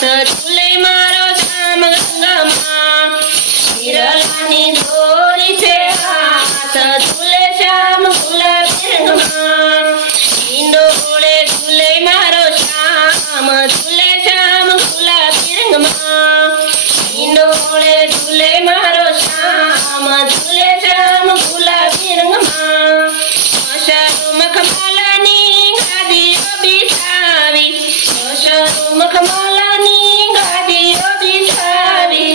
झूले मारो श्याम गंगा हिरलानी दोरी छे हाथ झूले श्याम गुलाबी रंगमां ईंडोळे झूले मारो श्याम झूले श्याम गुलाबी रंगमां ईंडोळे झूले मारो श्याम झूले श्याम गुलाबी रंगमां अशरू मखमलानी गादीओ बिछावी अशरू मखमलानी गादीओ बिछावी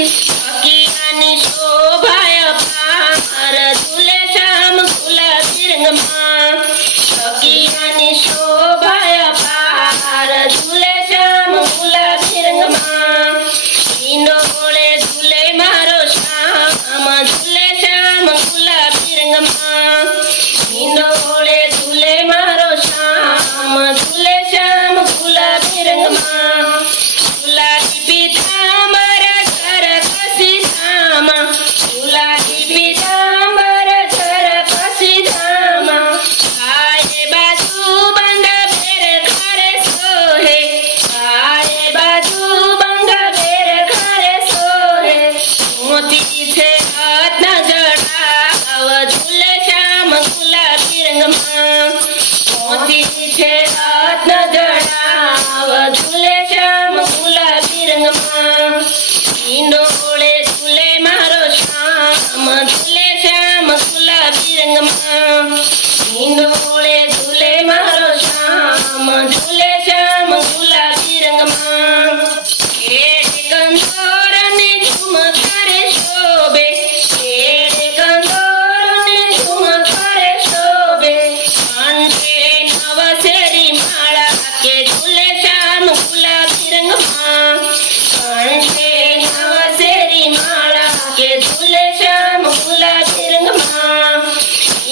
अकियानी शोभाय पार झूले श्याम गुलाबी रंगमां अकियानी शोभाय पार झूले श्याम गुलाबी रंगमां ईंडोळे झूले मारो श्याम झूले श्याम गुलाबी रंगमां ईंडोळे झूले मारो श्याम झूले श्याम गुलाबी रंगमां गुलाबी पीतांबर सरकसी धामा गुलाबी पीतांबर सरकसी धामा आये बाजू बंद बेर घरे सोहे आये बाजू बंद बेर घरे सोहे मोती छे हाथ न जड़ाव झूले श्याम गुलाबी रंगमां मोती छे हाथ न जड़ाव झूले श्याम गुलाबी रंगमां ईंडोळे झूले मारो श्याम झूले श्याम गुलाबी रंगमां ईंडोळे झूले मारो श्याम झूले श्याम गुलाबी रंगमां केड़े कंदोर ने झुमकारे शोभे केड़े कंदोर ने झुमकारे शोभे कंठे नवसेरी माळा के झूले श्याम गुलाबी रंगमां कंठे नवसेरी माळा के झूले श्याम गुलाबी रंगमां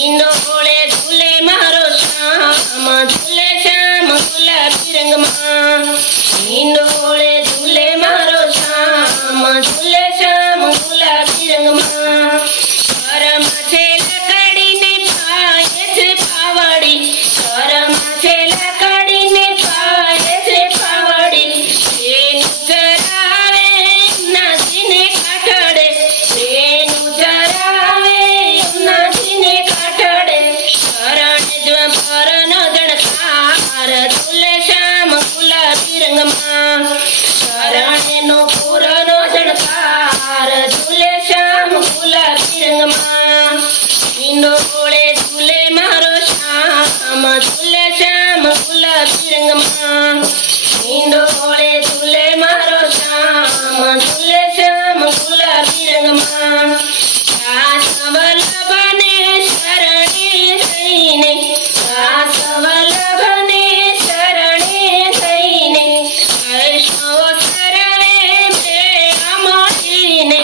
ईंडोळे झूले मारो श्याम झूले श्याम गुलाबी रंगमां ईंडोळे झूले मारो श्याम झूले श्याम गुलाबी रंगमां घरमा छे लकड़ीने पाये छे पावड़ी घरमा छे लकड़ीने पाये छे पावड़ी एनु चरावे नाचीने काठड़े एनु चरावे नाचीने काठड़े शरण परन जणकार झूले श्याम गुलाबी रंगमां शरणनो पूरनो जणकार झूले श्याम गुलाबी रंगमां ईंडोळे झूले मारो श्याम झूले श्याम गुलाबी रंगमां ईंडोळे झूले मारो श्याम झूले श्याम गुलाबी रंगमां वल्लभने शरणे थईने वल्लभने शरणे थईने वैष्णव सर्वे भेळा મળીને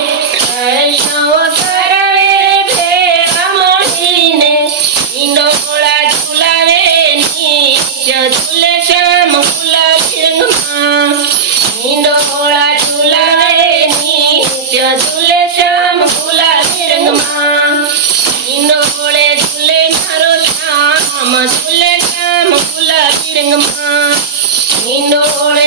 वैष्णव सर्वे भेळा મળીને ईंडोळा झूलावे नित्य झूले श्याम गुलाबी रंगमां ईंडोळा झूलावे नित्य झूले श्याम गुलाबी रंगमां ईंडोळे झूले मारो श्याम झूले श्याम गुलाबी रंगमां ईंडोळे